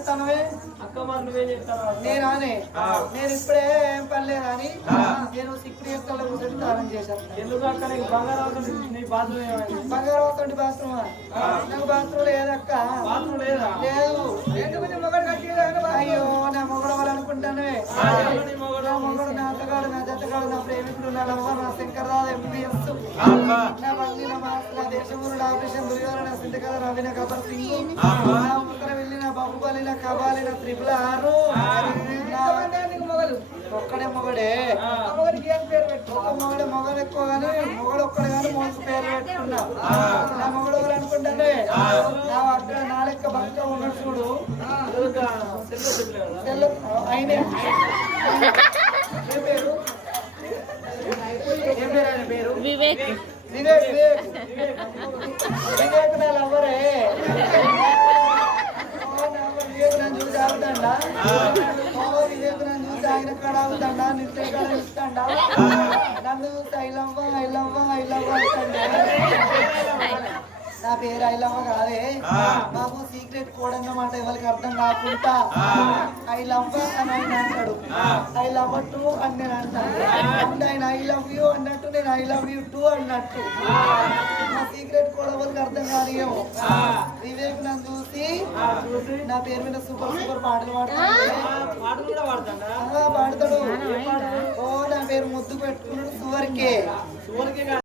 చేస్తానవే అక్క మరి నువ్వేం చేస్తావా? నేనానే నేను ఇప్పుడే ఏం పని లేదని నేను సిక్కుడు ఎక్కల కూర్చొని దానం చేశాను. ఎందుకు అక్క నీకు బంగారం నీ బాత్రూమ్ ఏమైంది? బంగారం అవుతుంది బాత్రూమ్ నాకు బాత్రూమ్ లేదక్క. బాత్రూమ్ లేదా? లేదు. అయ్యో నా మొగడు వాళ్ళు అనుకుంటానే నా మొగడు నా అత్తగాడు నా జతగాడు నా ప్రేమికుడు నా లవ్వ నా శంకర్రావు ఎంబీఎస్ నా బండి నా మాస్ నా దేశముడు నా ఆపరేషన్ దుర్యోధన నా సింధకథ నవీన గబ్బర్ సింగ్ నా ఉత్తర వెళ్ళి నా బాహుబలి నా కబాలి నా త్రిపుల ఆరు ఒక్కడే మొగడే ఒక మొగడే మొగలు ఎక్కువ కానీ మొగడు ఒక్కడే కానీ మొగకు పేరు పెట్టుకున్నా. నా మొగడు ఎవరు అనుకుంటానే నా అక్కడ నా లెక్క భక్త ఉన్నాడు చూడు ఆయనే. ఏం పేరు ఆయన పేరు? వివేక్. వివేక్ వివేక్ నా లవ్వరే. వివేక్ నన్ను చూసి ఆగుతాడా? వివేక్ నన్ను చూసి ఆయన కాడ ఆగుతాడా? నిత్య కాడ ఇస్తాడా? నన్ను చూసి ఐలవ్వ అంటాడా? నా పేరు ఐలవ్వ కాదే బాబు, సీక్రెట్ కోడ్ అన్నమాట. ఎవరికి అర్థం కాకుండా ఐలవ్వ అని ఆయన అంటాడు, ఐ లవ్ టూ అని నేను అంటాను. ఆయన ఐ లవ్ యూ అన్నట్టు నేను ఐ లవ్ యూ టూ అన్నట్టు. నా సీక్రెట్ కోడ్ ఎవరికి అర్థం కానియేమో. వివేక్ నన్ను చూసి నా పేరు మీద సూపర్ పాటలు పాడతాడు. ఓ నా పేరు ముద్దు పెట్టుకున్నాడు సువర్కే.